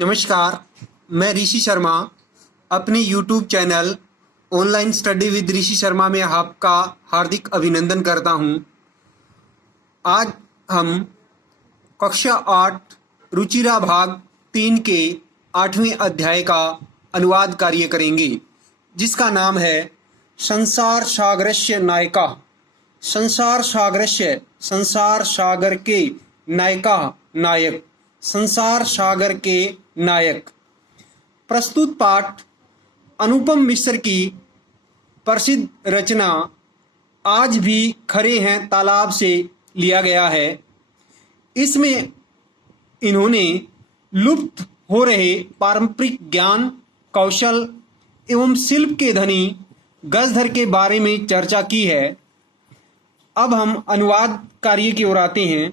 नमस्कार, मैं ऋषि शर्मा अपने YouTube channel online study with Rishi Sharma में आपका हार्दिक अभिनंदन करता हूं। आज हम कक्षा 8 रुचिरा भाग 3 के 8वें अध्याय का अनुवाद कार्य करेंगे, जिसका नाम है संसार सागरस्य नायका। संसार सागरस्य, संसार सागर के नायका नायक, संसार सागर के नायक। प्रस्तुत पाठ अनुपम मिश्र की प्रसिद्ध रचना आज भी खरे हैं तालाब से लिया गया है। इसमें इन्होंने लुप्त हो रहे पारंपरिक ज्ञान, कौशल एवं शिल्प के धनी गजधर के बारे में चर्चा की है। अब हम अनुवाद कार्य की ओर आते हैं।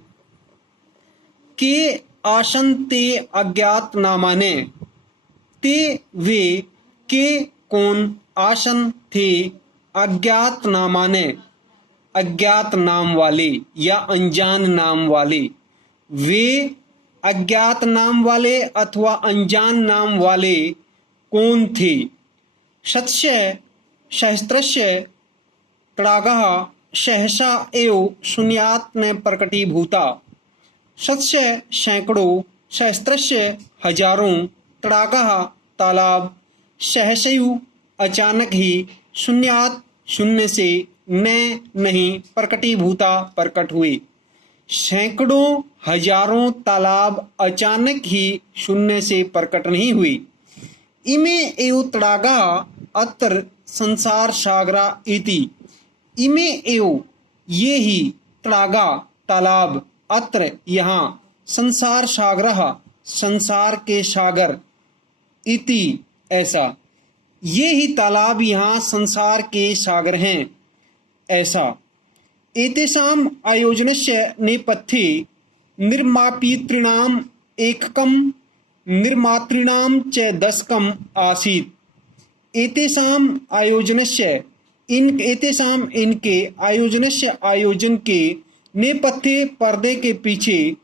के आसन ते अज्ञात नामाने, ते वे के कौन आसन थे अज्ञात नामाने, अज्ञात नाम वाले या अनजान नाम वाले। वे अज्ञात नाम वाले अथवा अनजान नाम वाले कौन थे? सत्स्य सहस्त्रस्य तडागः सहसा एव शून्यात्म प्रकटीभूता। सत्स्य सैकड़ों, सहस्त्रस्य हजारों, तडागः तालाब, सहसैव अचानक ही, शून्यात शून्य से, न नहीं, प्रकटीभूता प्रकट हुए। सैकड़ों हजारों तालाब अचानक ही शून्य से प्रकट नहीं हुए। इमे एव तडागा अत्र संसार सागरा इति। इमे एव ये ही, तडागा तालाब, अत्र यहाँ, संसार सागरः संसार के सागर, इति ऐसा, ये ही तालाब यहाँ संसार के सागर हैं ऐसा। एतेषाम् आयोजनस्य नेपथ्ये निर्मापितॄणाम् एककं निर्मातॄणां च दशकम् आसीत्। एतेषाम् आयोजनस्य एतेषाम् इनके आयोजनस्य आयोजन के नेपथ्ये पर्दे के पीछे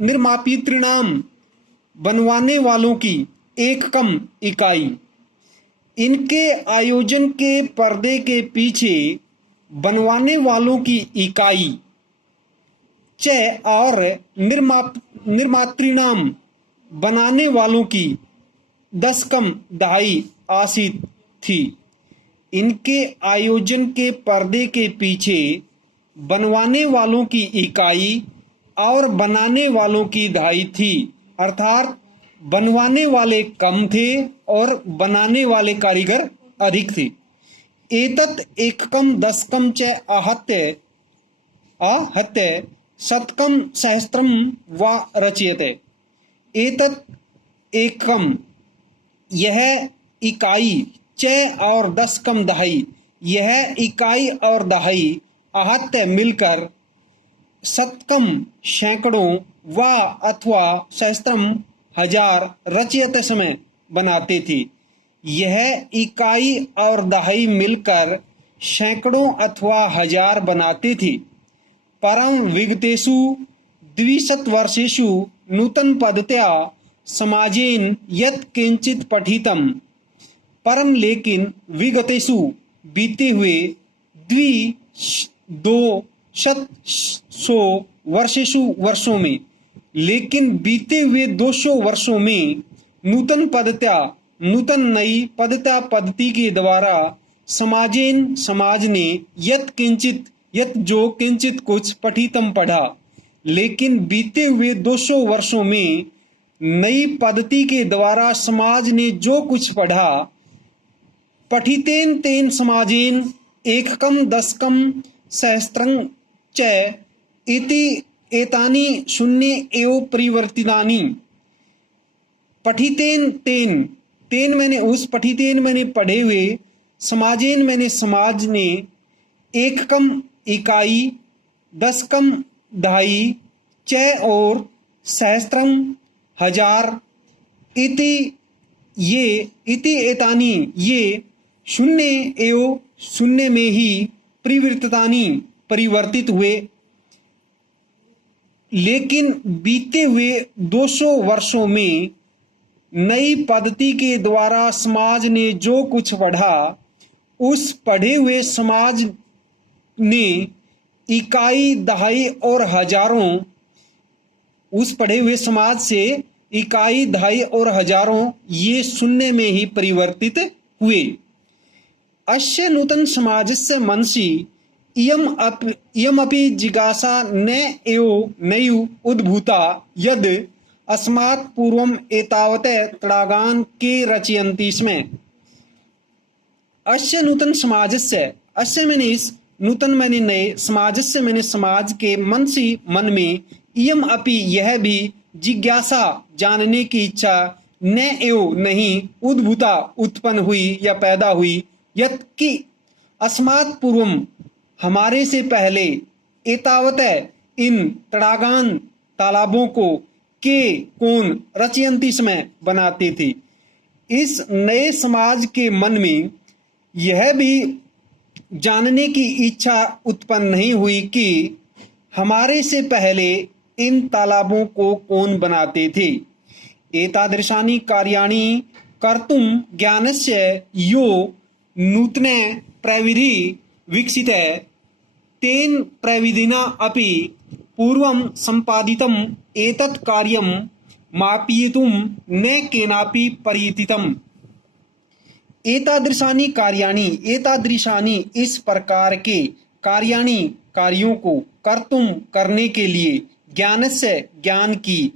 निर्मापितॄणाम बनवाने वालों की एक कम इकाई। इनके आयोजन के पर्दे के पीछे बनवाने वालों की इकाई च और निर्मातृणाम बनाने वालों की दशकम दहाई आसित थी। इनके आयोजन के पर्दे के पीछे बनवाने वालों की इकाई और बनाने वालों की दहाई थी, अर्थात बनवाने वाले कम थे और बनाने वाले कारीगर अधिक थे। एतत् एककम दशकम च आहत्य शतकम सहस्त्रम व रचयते। एतत् एकम, यह इकाई, च और दशकम दहाई, यह इकाई और दहाई, आहत्य मिलकर, शतकम सैकड़ों, व अथवा सहस्त्रम हजार, रचयत समय बनाते थे। यह इकाई और दहाई मिलकर सैकड़ों अथवा हजार बनाते थे। परम विगतेषु द्विशतवर्षेषु नूतन पद्धत्या समाजेन यत् किंचित पठितम। परम लेकिन विगतेषु बीते हुए, दो शत सौ वर्षेषु वर्षों में, लेकिन बीते हुए 200 वर्षों में, नूतन पद्धत्या नूतन नई पद्धत्या पद्धति के द्वारा, समाजेन समाज ने, यत किंचित यत जो किंचित कुछ, पठितम पढ़ा। लेकिन बीते हुए 200 वर्षों में नई पद्धति के द्वारा समाज ने जो कुछ पढ़ा, पठितेन तेन समाजेन एककम दशकम सहस्त्रं च इति एतानि शून्य एव परिवर्तितानि। पठितेन तेन, तेन मैंने उस, पठितेन मैंने पढ़े हुए, समाजेन मैंने समाज ने, एककम इकाई, दशकम दहाई, च और सहस्त्रम हजार, इति ये, इति एतानि ये, शून्य एव शून्य में ही, परिवर्तितानि परिवर्तित हुए। लेकिन बीते हुए 200 वर्षों में नई पद्धति के द्वारा समाज ने जो कुछ पढ़ा, उस पढ़े हुए समाज ने इकाई, दहाई और हजारों, उस पढ़े हुए समाज से इकाई, दहाई और हजारों ये शून्य में ही परिवर्तित हुए। अस्य नूतन समाजस्य मनसि इयमपि जिज्ञासा न एव नैव उद्भूता यद् अस्मात् पूर्वम् एतावत् तडागान् के रचयन्ति स्म। अस्य नूतन समाजस्य, अस्य मैंने इस, नूतन मैंने नए, समाजस्य मैंने समाज के, मनसि मन में, इयम अपि यह भी, जिज्ञासा जानने की इच्छा, न एव नहीं, उद्भूता उत्पन्न हुई या पैदा हुई, यत् कि अस्मात् पूर्वम हमारे से पहले, एतावत इन तड़ागान तालाबों को, के कौन, रचयंती समय बनाते थे। इस नए समाज के मन में यह भी जानने की इच्छा उत्पन्न नहीं हुई कि हमारे से पहले इन तालाबों को कौन बनाते थे। एतादृशानि कार्याणि कर्तुं ज्ञानस्य यो नूतन प्रविधि विकसितः तेन प्रविधिना अपि पूर्वं सम्पादितम् एतत् कार्यं मापयितुं न केनापि प्रयतितम्। एतादृशानि कार्याणि, एतादृशानि इस प्रकार के, कार्याणि कार्यों को, कर्तुम करने के लिए, ज्ञानस्य ज्ञान की,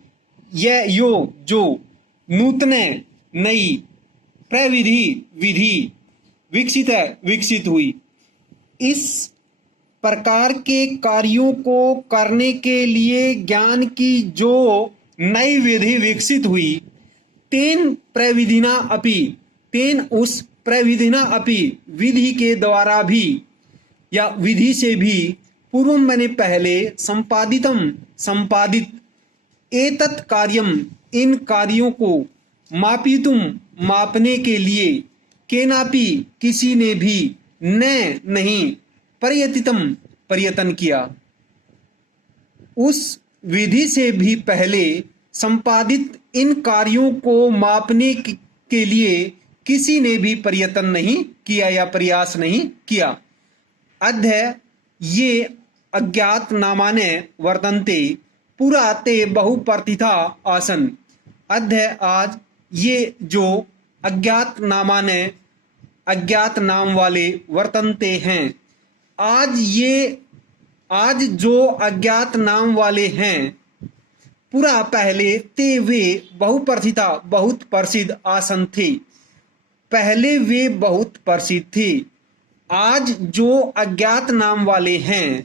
यह यो जो, नूतन नई, प्रविधि विधि, विकसित विकसित हुई, इस प्रकार के कार्यों को करने के लिए ज्ञान की जो नई विधि विकसित हुई, तेन प्रविधिना अपि, तेन उस प्रविधिना अपि, विधि के द्वारा भी या विधि से भी, पूर्व मैंने पहले, संपादितम संपादित, एतत् कार्यम इन कार्यों को, मापितुम मापने के लिए, केनापि किसी ने भी, न नहीं, प्रयतितम प्रयत्न किया, उस विधि से भी पहले संपादित इन कार्यों को मापने के लिए किसी ने भी प्रयत्न नहीं किया या प्रयास नहीं किया। अद्य ये अज्ञात नामाने वर्तन्ते पुरा ते बहुप्रथिता आसन। अद्य आज ये जो अज्ञात नामाने, अज्ञात नाम वाले वर्तन्ते हैं, आज जो अज्ञात नाम वाले हैं, पूरा पहले ते वे बहुप्रथिता बहुत प्रसिद्ध आसन थे, पहले वे बहुत प्रसिद्ध थे। आज जो अज्ञात नाम वाले हैं,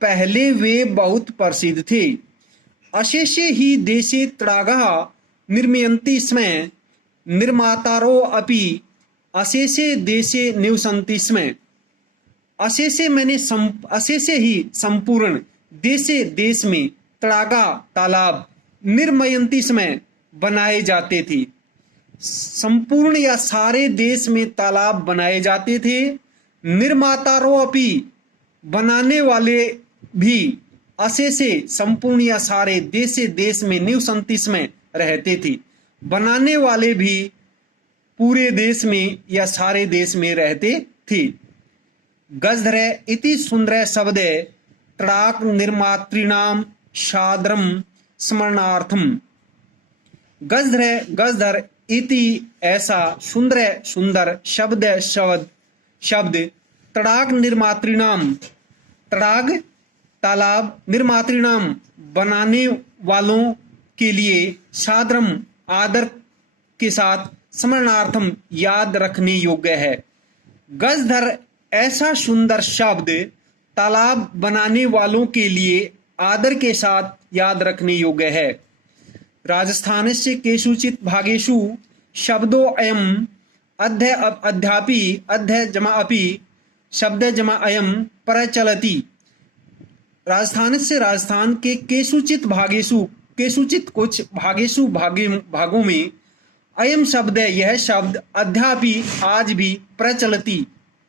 पहले वे बहुत प्रसिद्ध थे। अशेषे ही देशे तडागाः निर्मीयन्ति स्म, निर्मातारो अपि अशेषे देशे निवसन्ति स्म। अशेषे मैंने अशेषे ही संपूर्ण, देशे देश में, तड़ागा तालाब, निर्मयंती समय बनाए जाते थे, संपूर्ण या सारे देश में तालाब बनाए जाते थे। निर्मातारो अपि बनाने वाले भी, अशेषे संपूर्ण या सारे, देशे देश में, निवसन्ति समय रहते थे, बनाने वाले भी पूरे देश में या सारे देश में रहते थे। गजधर इति सुंदर शब्द तड़ाक निर्मातृणाम सादरम स्मरणार्थम। गजधर इति ऐसा सुंदर सुंदर शब्द तड़ाक निर्मातृणाम, तड़ाग तालाब, निर्मातृणाम बनाने वालों के लिए, सादरम आदर के साथ, स्मरणार्थम याद रखने योग्य है। गजधर ऐसा सुंदर शब्द तालाब बनाने वालों के लिए आदर के साथ याद रखने योग्य है। राजस्थानस्य केषुचित् भागेषु शब्दो अयम अध्य अध्यापि अध्य जमा अपि शब्द जमा अयम प्रचलति। राजस्थान के केषुचित् भागेषु, केषुचित् कुछ, भागेषु भागों में, अयम शब्द, यह शब्द, अध्यापि आज भी,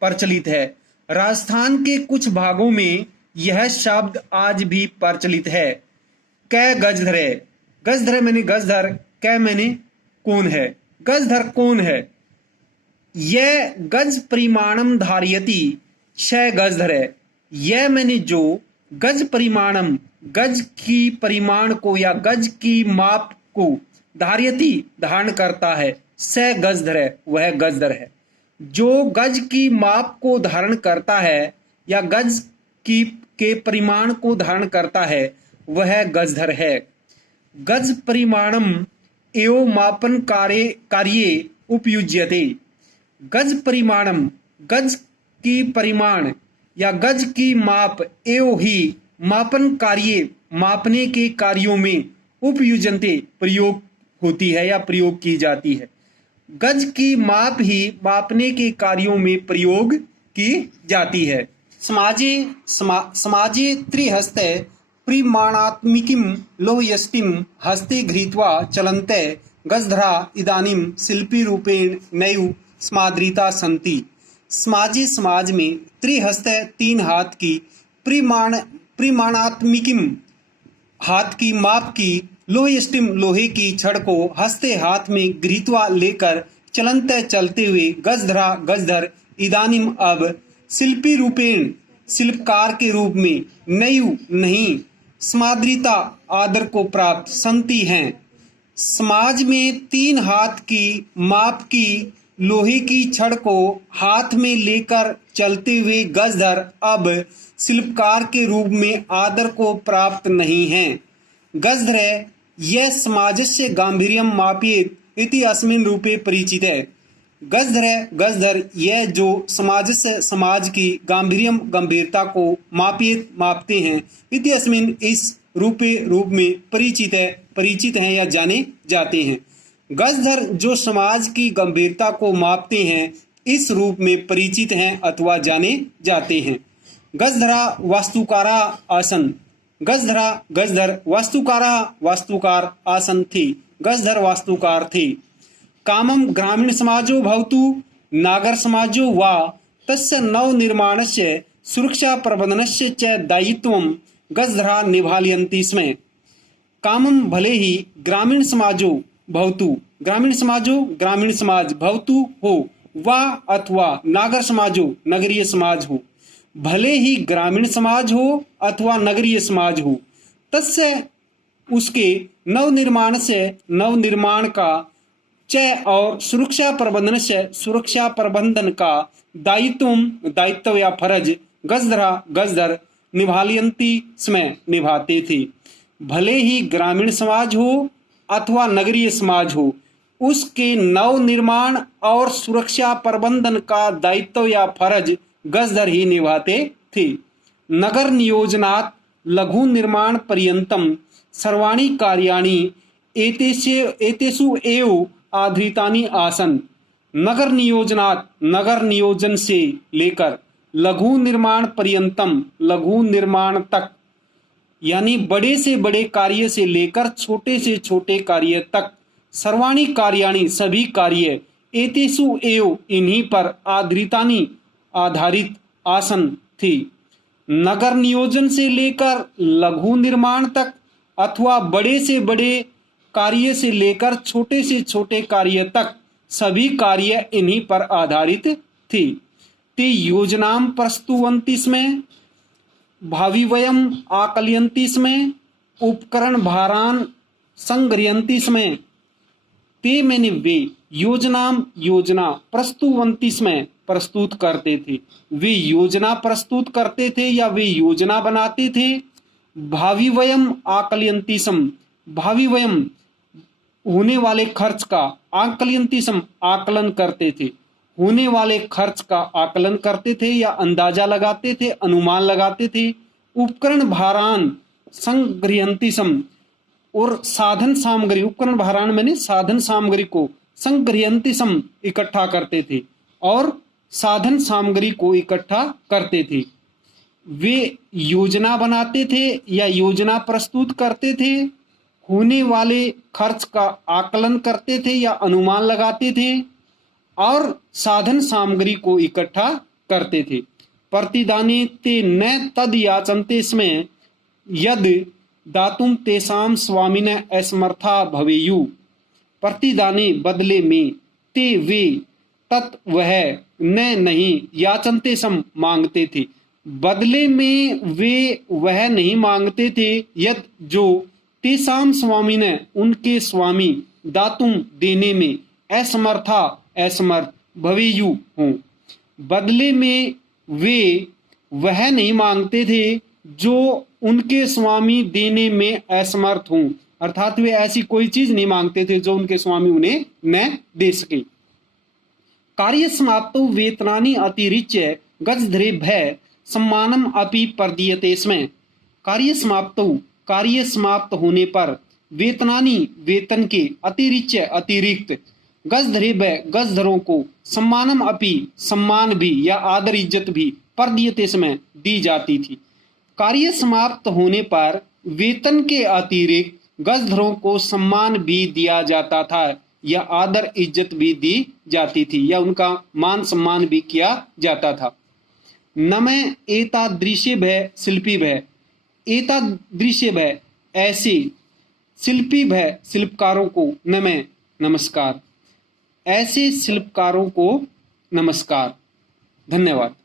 प्रचलित है। राजस्थान के कुछ भागों में यह शब्द आज भी प्रचलित है। कै गजधरे, गजधरे मैंने गजधर, कै मैंने कौन है, गजधर कौन है। यह गज परिमाणम धारयति शय गजधरे, यह मैंने जो गज परिमाणम, गज की परिमाण को या गज की माप को, धारयति धारण करता है, स गजधर है, वह गजधर है। जो गज की माप को धारण करता है या गज की के परिमाण को धारण करता है, वह गजधर है। गज परिमाणम एवं मापन कार्ये उपयुज्यते, गज परिमाणम, गज की परिमाण या गज की माप एवं ही मापन कार्य, मापने के कार्यों में उपयुजनते प्रयोग होती है या प्रयोग की जाती है। गज की माप ही मापने के कार्यों में प्रयोग की जाती है। समाजे त्रिहस्ते परिमाणात्मिकीं लोहयष्टिं हस्ते गृहीत्वा चलन्ते गजधरा इदानीं शिल्पी रूपेण नैव स्मादृता सन्ति। समाजे, समाज में, त्रिहस्ते, तीन हाथ की, परिमाणात्मिकीं, हाथ की माप की, लोहयष्टिम, लोहे की छड़ को, हस्ते हाथ में, गृहीत्वा लेकर, चलन्ते चलते हुए, गजधरा गजधर, इदानीम अब, शिल्पी रूपेण शिल्पकार के रूप में, नयु नहीं, स्मादृता आदर को प्राप्त, संति हैं। समाज में तीन हाथ की माप की लोहे की छड़ को हाथ में लेकर चलते हुए गजधर अब शिल्पकार के रूप में आदर को प्राप्त नहीं हैं। गजधर यह समाजस्य गांभीर्यम मापयेत इति अस्मिन् रूपे परिचित है। गजधर यह जो समाजस्य, समाज की, गांभीर्यम गंभीरता को, मापयेत मापते हैं, इति अस्मिन् इस रूप में परिचित हैं या जाने जाते हैं। गजधर जो समाज की गंभीरता को मापते हैं, इस रूप में परिचित हैं अथवा जाने जाते हैं। गजधरा वास्तुकारा आसन, गजधरा गजधर, वास्तुकारा वास्तुकार, आसन थे, गजधर वास्तुकार थे। कामम ग्रामीण समाजो भवतु नागर समाजो वा तस्य नव निर्माणस्य सुरक्षा प्रबंधनस्य च दायित्वं गजधरा निभालयन्ति स्म। कामम भले ही ग्रामीण समाजो भवतु, ग्रामीण समाज भवतु हो, वा अथवा नागर समाजो, नगरीय समाज हो, भले ही ग्रामीण समाज हो अथवा नगरीय समाज हो, तस्य उसके नवनिर्माण से, नवनिर्माण का, च और सुरक्षा प्रबंधन से, सुरक्षा प्रबंधन का, दायित्व या फर्ज गजधरा गजधर निभालयन्ति स्म, निभाते थे। भले ही ग्रामीण समाज हो अथवा नगरीय समाज हो, उसके नव निर्माण और सुरक्षा प्रबंधन का दायित्व या फर्ज गजधर ही निभाते थे। नगर नियोजनात् लघु निर्माण पर्यंतम सर्वाणि कार्याणि एतेषु एव आधृतानि आसन। नगर नियोजनात्, नगर नियोजन से लेकर, लघु निर्माण पर्यंतम, लघु निर्माण तक, यानी बड़े से बड़े कार्य से लेकर छोटे से छोटे कार्य तक, सर्वाणि कार्याणि, सभी कार्य, एतेषु एव, इन्हीं पर, आधृतानि, आधारित, आसन थी। नगर नियोजन से लेकर लघु निर्माण तक अथवा बड़े से बड़े कार्य से लेकर छोटे से छोटे कार्य तक, सभी कार्य इन्हीं पर आधारित थी। ते योजनां प्रस्तुवन्ति स्म, भावी वयम आकलयन्ति स्म, उपकरण भारान संग्रहन्ति स्म। ते मैंने वे, योजना प्रस्तुवन्ति स्म, प्रस्तुत करते थे, वे योजना प्रस्तुत करते थे या वे योजना बनाते थे। भावी वयम आकलयन्ति स्म, भावी वयम होने वाले खर्च का, आकलयन्ति स्म आकलन करते थे, होने वाले खर्च का आकलन करते थे या अंदाजा लगाते थे, अनुमान लगाते थे। उपकरण भारान संग्रहन्ति स्म, और साधन सामग्री, उपकरण भारान मैंने साधन सामग्री को, संग्रहन्ति स्म इकट्ठा करते थे और साधन सामग्री को इकट्ठा करते थे। वे योजना बनाते थे या योजना प्रस्तुत करते थे, होने वाले खर्च का आकलन करते थे या अनुमान लगाते थे और साधन सामग्री को इकट्ठा करते थे। प्रतिदाने ते न तद याचन्ते स्म यद दातुं तेषां स्वामिनः असमर्था भवेयु। प्रतिदाने बदले में ते वे तत् वह न नहीं याचनते सम मांगते थे। बदले में वे वह नहीं मांगते थे यद जो तेषां स्वामिनः उनके स्वामी दातुं देने में असमर्था असमर्थ भवेयु हों। बदले में वे वह नहीं मांगते थे जो उनके स्वामी देने में असमर्थ हों, अर्थात वे ऐसी कोई चीज नहीं मांगते थे जो उनके स्वामी उन्हें न दे सके। कार्य समाप्तौ वेतनानि अतिरिच्य गजद्रव्य सम्मानम अपि प्रदीयते स्म। कार्य समाप्त होने पर वेतनानि वेतन के अतिरिच्य अतिरिक्त गजद्रव्य गजधरों को सम्मानम अपि सम्मान भी या आदर इज्जत भी प्रदीयते समय दी जाती थी। कार्य समाप्त होने पर वेतन के अतिरिक्त गजधरों को सम्मान भी दिया जाता था या आदर इज्जत भी दी जाती थी या उनका मान सम्मान भी किया जाता था। नमः एतादृशे भय शिल्पी भय, एतादृशे भय ऐसे, शिल्पी भय शिल्पकारों को, नमः नमस्कार, ऐसे शिल्पकारों को नमस्कार। धन्यवाद।